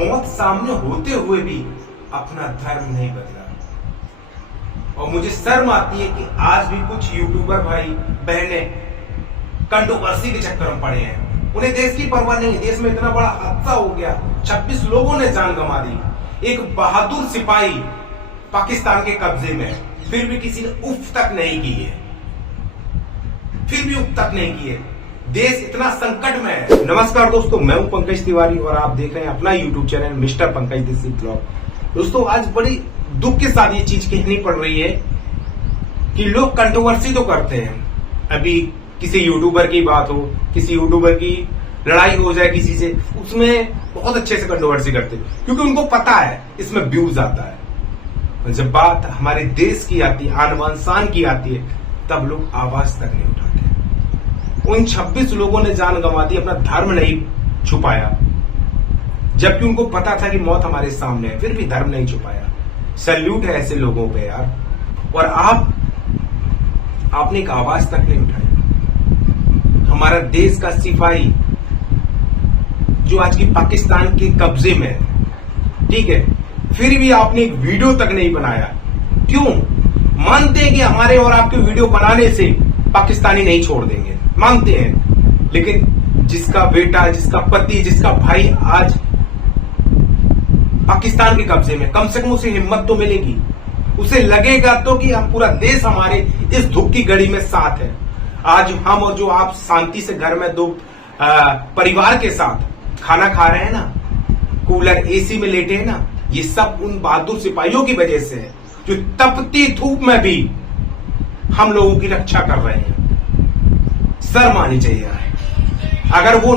मौत सामने होते हुए भी अपना धर्म नहीं बदला। और मुझे शर्म आती है कि आज भी कुछ यूट्यूबर भाई बहने कंट्रोवर्सी के चक्कर में पड़े हैं। उन्हें देश की परवाह नहीं है। देश में इतना बड़ा हादसा हो गया, 26 लोगों ने जान गंवा दी, एक बहादुर सिपाही पाकिस्तान के कब्जे में, फिर भी किसी ने उफ तक नहीं की है, फिर भी उफ तक नहीं की है। देश इतना संकट में है। नमस्कार दोस्तों, मैं हूं पंकज तिवारी और आप देख रहे हैं अपना यूट्यूब चैनल मिस्टर पंकज देसी ब्लॉग। दोस्तों, आज बड़ी दुख के साथ ये चीज कहनी पड़ रही है कि लोग कंट्रोवर्सी तो करते हैं। अभी किसी यूट्यूबर की बात हो, किसी यूट्यूबर की लड़ाई हो जाए किसी से, उसमें बहुत अच्छे से कंट्रोवर्सी करते हैं क्योंकि उनको पता है इसमें व्यूज आता है। और जब बात हमारे देश की आती है, आन बान शान की आती है, तब लोग आवाज तक नहीं उठाते। उन 26 लोगों ने जान गंवा दी, अपना धर्म नहीं छुपाया, जबकि उनको पता था कि मौत हमारे सामने है, फिर भी धर्म नहीं छुपाया। सैल्यूट है ऐसे लोगों पे यार। और आपने एक आवाज तक नहीं उठाई। हमारा देश का सिपाही जो आज की पाकिस्तान के कब्जे में है, ठीक है, फिर भी आपने एक वीडियो तक नहीं बनाया। क्यों? मानते हैं कि हमारे और आपके वीडियो बनाने से पाकिस्तानी नहीं छोड़ देंगे, मानते हैं, लेकिन जिसका बेटा, जिसका पति, जिसका भाई आज पाकिस्तान के कब्जे में, कम से कम उसे हिम्मत तो मिलेगी, उसे लगेगा तो कि हम पूरा देश हमारे इस दुख की घड़ी में साथ है। आज हम और जो आप शांति से घर में दो परिवार के साथ खाना खा रहे हैं ना, कूलर एसी में लेटे हैं ना, ये सब उन बहादुर सिपाहियों की वजह से है जो तपती धूप में भी हम लोगों की रक्षा कर रहे हैं। शर्म आनी चाहिए यार। अगर वो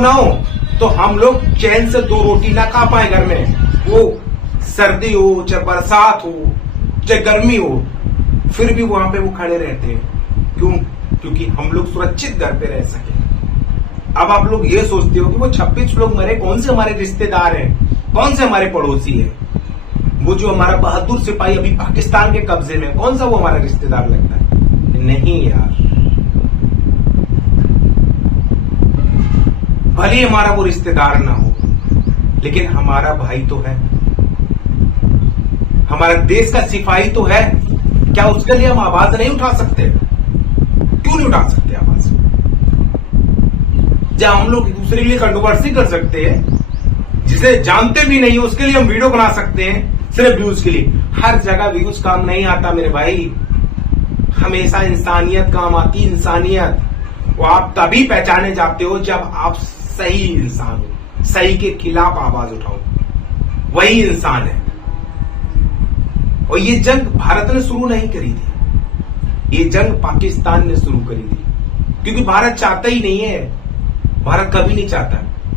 ना हो तो हम लोग चैन से 2 रोटी ना खा पाए घर में। वो सर्दी हो, चाहे बरसात हो, चाहे गर्मी हो, फिर भी वहां पे वो खड़े रहते हैं। क्यों? क्योंकि हम लोग सुरक्षित घर पे रह सके। अब आप लोग ये सोचते हो कि वो 26 लोग मरे, कौन से हमारे रिश्तेदार हैं, कौन से हमारे पड़ोसी हैं? वो जो हमारा बहादुर सिपाही अभी पाकिस्तान के कब्जे में, कौन सा वो हमारा रिश्तेदार लगता है? नहीं यार। भले हमारा वो रिश्तेदार ना हो, लेकिन हमारा भाई तो है, हमारा देश का सिपाही तो है। क्या उसके लिए हम आवाज नहीं उठा सकते? क्यों नहीं उठा सकते आवाज? जहां हम लोग एक दूसरे के लिए कंट्रोवर्सी कर सकते हैं, जिसे जानते भी नहीं उसके लिए हम वीडियो बना सकते हैं सिर्फ व्यूज के लिए। हर जगह व्यूज काम नहीं आता मेरे भाई, हमेशा इंसानियत काम आती। इंसानियत वो आप तभी पहचाने जाते हो जब आप सही इंसान हो, सही के खिलाफ आवाज उठाओ, वही इंसान है। और ये जंग भारत ने शुरू नहीं करी थी, ये जंग पाकिस्तान ने शुरू करी थी, क्योंकि भारत चाहता ही नहीं है, भारत कभी नहीं चाहता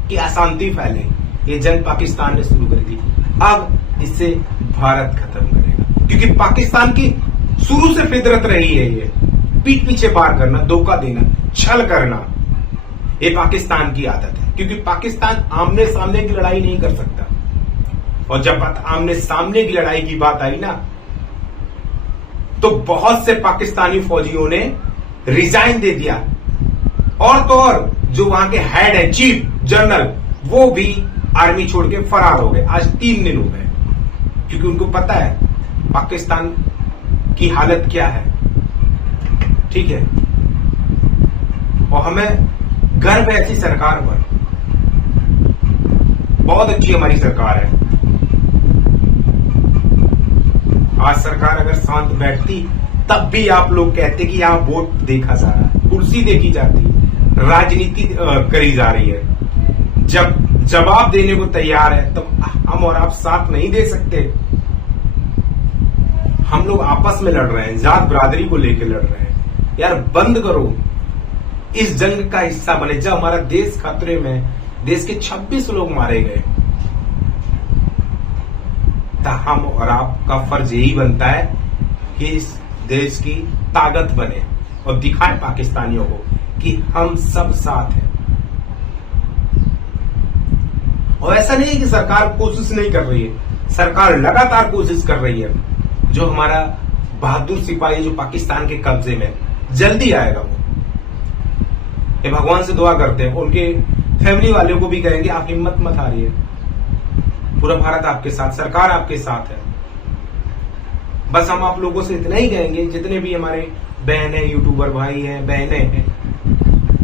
कि अशांति फैले। ये जंग पाकिस्तान ने शुरू करी थी, अब इससे भारत खत्म करेगा। क्योंकि पाकिस्तान की शुरू से फितरत रही है ये पीठ पीछे पार करना, धोखा देना, छल करना, ये पाकिस्तान की आदत है। क्योंकि पाकिस्तान आमने सामने की लड़ाई नहीं कर सकता, और जब आमने सामने की लड़ाई की बात आई ना, तो बहुत से पाकिस्तानी फौजियों ने रिजाइन दे दिया। और तो और जो वहां के हेड है, चीफ जनरल, वो भी आर्मी छोड़ के फरार हो गए। आज 3 दिन हो गए, क्योंकि उनको पता है पाकिस्तान की हालत क्या है, ठीक है। और हमें गर्व है ऐसी सरकार पर, बहुत अच्छी हमारी सरकार है। आज सरकार अगर शांत बैठती, तब भी आप लोग कहते कि यहां वोट देखा जा रहा है, कुर्सी देखी जाती है, राजनीति करी जा रही है। जब जवाब देने को तैयार है, तब हम और आप साथ नहीं दे सकते। हम लोग आपस में लड़ रहे हैं, जात बिरादरी को लेकर लड़ रहे हैं। यार बंद करो, इस जंग का हिस्सा बने। जब हमारा देश खतरे में, देश के 26 लोग मारे गए, तो हम और आपका फर्ज यही बनता है कि इस देश की ताकत बने और दिखाए पाकिस्तानियों को कि हम सब साथ हैं। और ऐसा नहीं है कि सरकार कोशिश नहीं कर रही है, सरकार लगातार कोशिश कर रही है। जो हमारा बहादुर सिपाही जो पाकिस्तान के कब्जे में, जल्दी आएगा वो। ये भगवान से दुआ करते हैं, उनके फैमिली वालों को भी कहेंगे आप हिम्मत मत हारिए, पूरा भारत आपके साथ, सरकार आपके साथ है। बस हम आप लोगों से इतना ही कहेंगे, जितने भी हमारे बहन है, यूट्यूबर भाई हैं, बहनें हैं,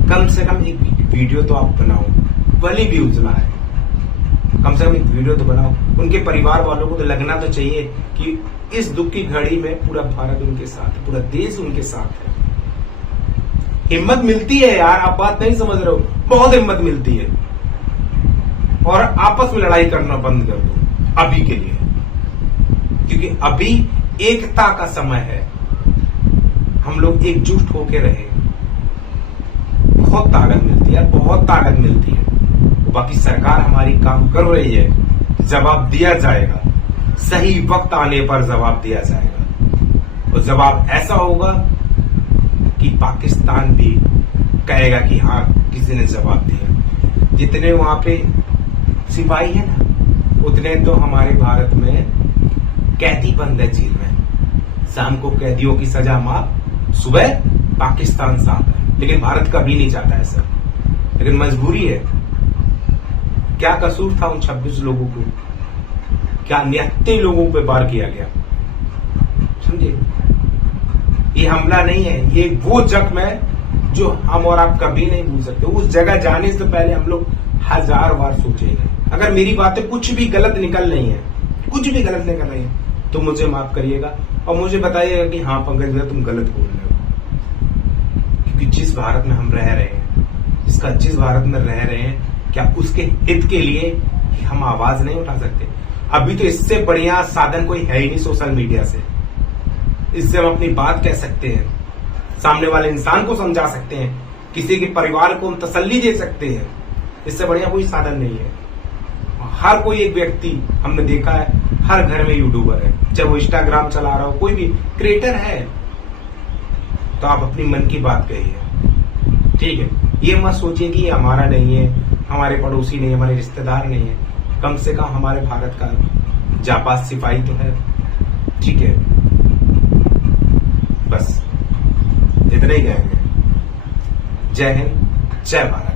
कम से कम एक वीडियो तो आप बनाओ, भले व्यूज ना है, कम से कम एक वीडियो तो बनाओ। उनके परिवार वालों को तो लगना तो चाहिए कि इस दुख की घड़ी में पूरा भारत उनके साथ है, पूरा देश उनके साथ है। हिम्मत मिलती है यार, आप बात नहीं समझ रहे हो, बहुत हिम्मत मिलती है। और आपस में लड़ाई करना बंद कर दो अभी के लिए, क्योंकि अभी एकता का समय है। हम लोग एकजुट होके रहे, बहुत ताकत मिलती है, बहुत ताकत मिलती है। बाकी सरकार हमारी काम कर रही है, जवाब दिया जाएगा, सही वक्त आने पर जवाब दिया जाएगा। और जवाब ऐसा होगा कि पाकिस्तान भी कहेगा कि हाँ किसी ने जवाब दिया। जितने वहां पे सिपाही है ना, उतने तो हमारे भारत में कैदी बंद है जेल में। शाम को कैदियों की सजा माफ, सुबह पाकिस्तान साफ है। लेकिन भारत कभी नहीं चाहता है सर, लेकिन मजबूरी है। क्या कसूर था उन 26 लोगों को, क्या 69 लोगों पे वार किया गया, समझे? ये हमला नहीं है, ये वो जख्म है जो हम और आप कभी नहीं भूल सकते। उस जगह जाने से पहले हम लोग 1000 बार सोचेंगे। अगर मेरी बातें कुछ भी गलत निकल रही है, कुछ भी गलत निकल रही है, तो मुझे माफ करिएगा और मुझे बताइएगा कि हाँ पंकज भैया तुम गलत बोल रहे हो। क्योंकि जिस भारत में हम रह रहे हैं, जिस भारत में रह रहे हैं, क्या उसके हित के लिए हम आवाज नहीं उठा सकते? अभी तो इससे बढ़िया साधन कोई है ही नहीं सोशल मीडिया से। इससे हम अपनी बात कह सकते हैं, सामने वाले इंसान को समझा सकते हैं, किसी के परिवार को हम तसल्ली दे सकते हैं। इससे बढ़िया कोई साधन नहीं है। हर कोई एक व्यक्ति हमने देखा है, हर घर में यूट्यूबर है, चाहे वो इंस्टाग्राम चला रहा हो, कोई भी क्रिएटर है। तो आप अपनी मन की बात कहिए, ठीक है? ये मत सोचिए कि ये हमारा नहीं है, हमारे पड़ोसी नहीं है, हमारे रिश्तेदार नहीं है। कम से कम हमारे भारत का जापास सिपाही तो है, ठीक है? बस इतना ही कहेंगे। जय हिंद, जय भारत।